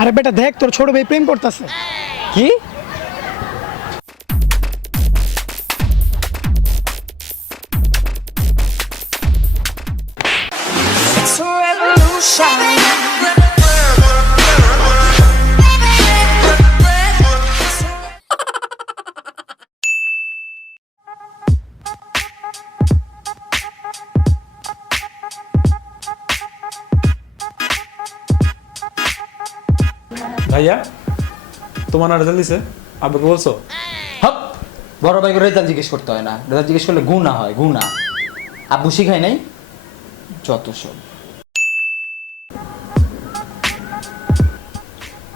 আরে বেটা দেখ তোর ছোট ভাই প্রেম করতেছে। কি? It's a revolution. ভাইয়া তোমার না রেজাল্ট দিছে আব্বুকে বলছো? হপ, বড় ভাইকে রেজাল্ট জিজ্ঞেস করতে হয় না, রেজাল্ট জিজ্ঞেস করলে গুণা হয়, গুণা। আব্বু শিখায় নাই যত সব।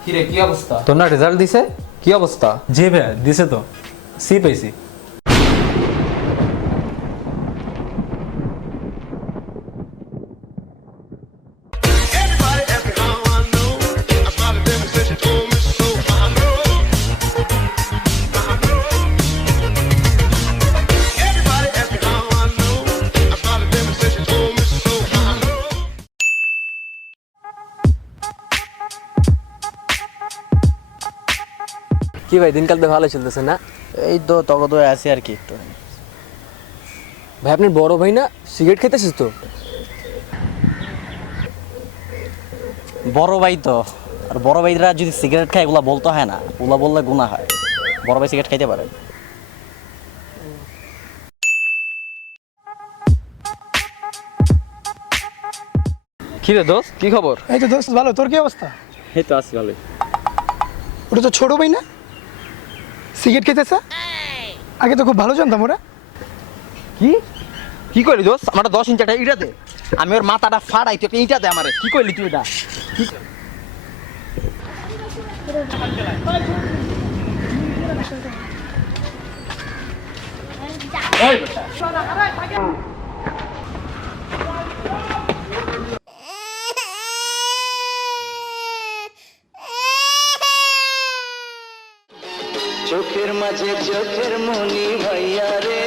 কিরে কি অবস্থা? তোর না রেজাল্ট দিছে, কি অবস্থা? জি ভাইয়া দিছে তো, সি পাইছি। কি ভাই দিনকাল তো ভালো চলতেছে না? এই তো তখন তো আছি আর কি একটু। ভাই আপনার বড় ভাই না সিগারেট খেতেছিস তো? বড় ভাই তো, আর বড় ভাইরা যদি সিগারেট খায় এগুলা বলতে হয় না, ওগুলা বললে গুনাহ হয়। বড় ভাই সিগারেট খাইতে পারে। কি রে দোস্ত, কি খবর? এই তো দোস্ত ভালো, তোর কি অবস্থা? এই তো আছি ভালোই। ওটা তো ছোট ভাই না, সিগারেট খেতেছে? আগে তো খুব ভালো জানতাম ওরা। কি কি করলি দোস্ত? আমার 10 ইঞ্চি একটা ইটা দে, আমি ওর মাথাটা ফাড়াই, তুই একটা ইটা দে আমারে। কি করলি তুই এটা? ওই বেটা চোখের মাঝে চোখের মনি ভাইয়া রে,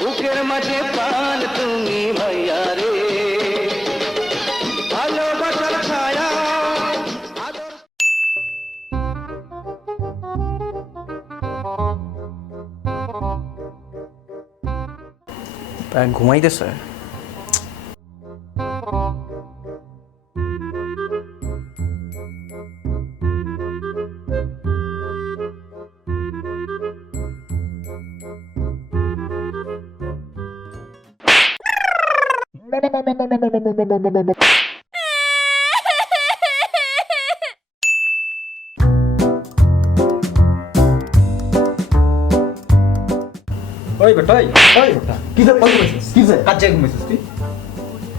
বুকের মাঝে পান তুমি ভাইয়া রে, ভালোবাসার ছায়া আদর। ঘুমাইতেছে। ওই বেটা ওই বেটা কি যে ঘুমাইছিস? কি যে কাজ জায়গায় ঘুমাইছিস তুই?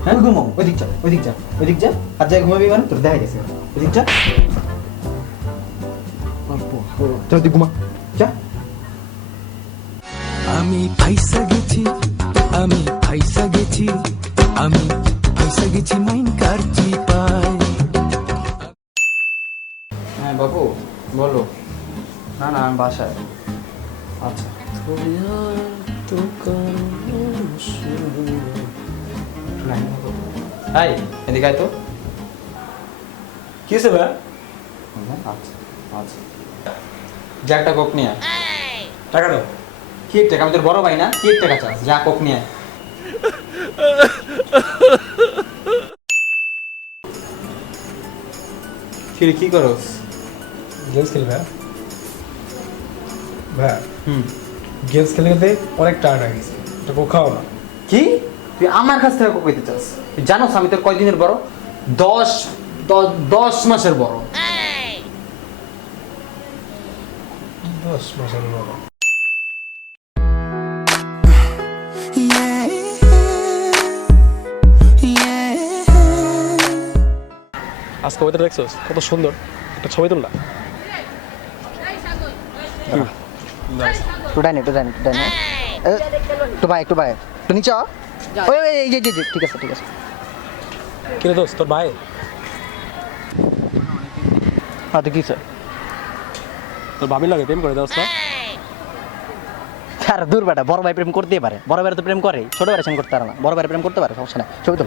হ্যাঁ ঘুমাও, ওইদিক যা, ওইদিক যা, ওইদিক যা। কাজ জায়গায় ঘুমাবি মানে তোর দেখা গেছে। ওইদিক যা, যা তুই ঘুমা, যা। আমি ফাইসা গেছি, আমি ফাইসা গেছি, আমি ফাইসা গেছি মাইন কারচি পায়। হ্যাঁ বাবু বলো। না না আমি বাসায়। আচ্ছা হাই, এদিকে আয় তো। কি হয়েছে ভাইয়া? আচ্ছা আচ্ছা, যা একটা কোক নিয়ে আয়। টাকা দাও। কি একটা, আমি তোর বড় ভাই না, কি একটা চাস? যা কোক নিয়ে আয়। কি করস? গেমস খেলি ভাইয়া। ভাইয়া হুম গেমস খেলে খেলতে অনেক টায়ার্ড হয়ে গেছে, এটা কোক খাও না। কি তুই আমার কাছ থেকে কোক পেতে চাস? তুই জানোস আমি তোর কয়দিনের বড়? 10 মাসের বড়। 10 মাসের বড়। আজকে ওয়েদার দেখছোস কত সুন্দর, একটা ছবি তুললা। একটু ডাইনে, একটু ডাইনে, একটু ডাইনে। একটু ভাই, একটু ভাই, একটু নিচে আও। ওই ওই এই যে ঠিক আছে ঠিক আছে। কিরে দোস্ত তোর ভাই? হ্যাঁ তো কি স্যার? তোর ভাবির লাগে প্রেম করে দোস্ত? আর দূর বেটা, বড় ভাই প্রেম করতেই পারে, বড় ভাই তো প্রেম করে, ছোট ভাই প্রেম করতে পারে না। বড় ভাই প্রেম করতে পারে, সমস্যা নাই। ছবি তো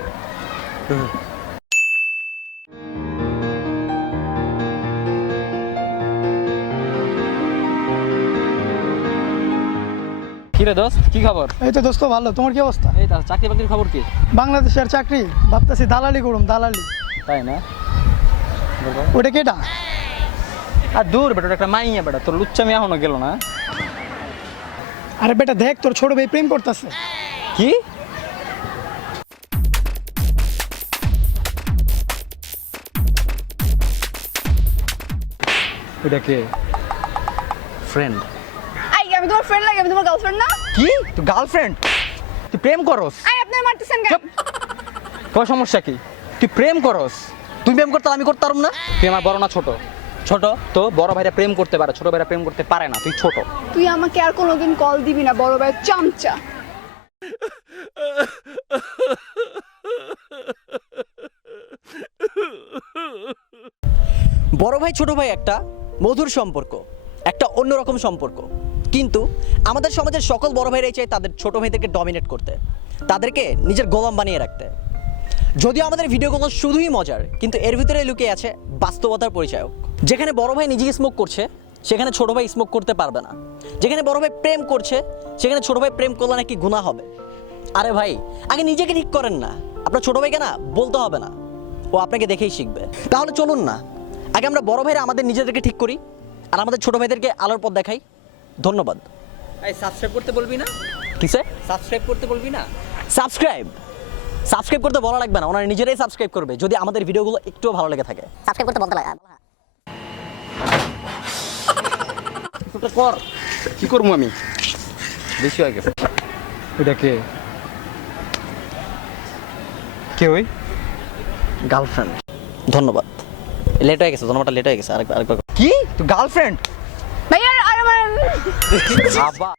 রে দোস্ত কি খবর? এই তো দোস্ত ভালো, তোমার কি অবস্থা? এই তো চাকরি বাকরির খবর কি? বাংলাদেশের চাকরি ভাবতেছি দালালি করুম, দালালি। তাই না? ওটা কেটা? আর দূর বেটা, ওটা একটা মাইয়া বেটা, তোর লুচ্চামি এখনো গেল না। আরে বেটা দেখ, তোর ছোট ভাই প্রেম করতেছে। কি? এটা কে? ফ্রেন্ড। আই আমি তোমার ফ্রেন্ড লাগে, আমি তোমার গার্লফ্রেন্ড না। কি তুই গার্লফ্রেন্ড? তুই প্রেম করস? আই আপনি মারতেছেন কেন? তোর সমস্যা কি? তুই প্রেম করস? তুই প্রেম করতে আমি করতাম না? তুই আমার বড় না ছোট? ছোট। তো বড় ভাইরা প্রেম করতে পারে, ছোট ভাইরা প্রেম করতে পারে না, তুই ছোট। তুই আমাকে আর কোনোদিন কল দিবি না, বড় ভাই চামচা। বড় ভাই ছোট ভাই একটা মধুর সম্পর্ক, একটা অন্যরকম সম্পর্ক। কিন্তু আমাদের সমাজের সকল বড় ভাইরাই চায় তাদের ছোট ভাইদেরকে ডমিনেট করতে, তাদেরকে নিজের গোলাম বানিয়ে রাখতে। যদিও আমাদের ভিডিওগুলো শুধুই মজার, কিন্তু এর ভিতরে লুকিয়ে আছে বাস্তবতার পরিচয়ক। যেখানে বড় ভাই নিজেই স্মোক করছে, সেখানে ছোট ভাই স্মোক করতে পারবে না। যেখানে বড় ভাই প্রেম করছে, সেখানে ছোট ভাই প্রেম করলে নাকি গুনাহ হবে। আরে ভাই, আগে নিজেকে ঠিক করেন না, আপনার ছোট ভাইকে না বলতে হবে না, ও আপনাকে দেখেই শিখবে। তাহলে চলুন না, আগে আমরা বড় ভাইরা আমাদের নিজেদেরকে ঠিক করি, আর আমাদের ছোট ভাইদেরকে আলোর পথ দেখাই। ধন্যবাদ। এই সাবস্ক্রাইব করতে বলবি না? কিসে সাবস্ক্রাইব করতে বলবি না? সাবস্ক্রাইব? সাবস্ক্রাইব করতে বলা লাগবে না, ওনারা নিজেরাই সাবস্ক্রাইব করবে যদি আমাদের ভিডিওগুলো একটুও ভালো লেগে থাকে। সাবস্ক্রাইব করতে বলতে লাগে। একটু কর। কি করবো আমি? বেশি হয়ে গেছে। এটা কে? কে ওই? গার্লফ্রেন্ড। ধন্যবাদ। লেট হয়ে গেছে, ধন্যবাদটা লেট হয়ে গেছে। আরেকবার। কি তুই গার্লফ্রেন্ড? ভাই আর আর আমার আবার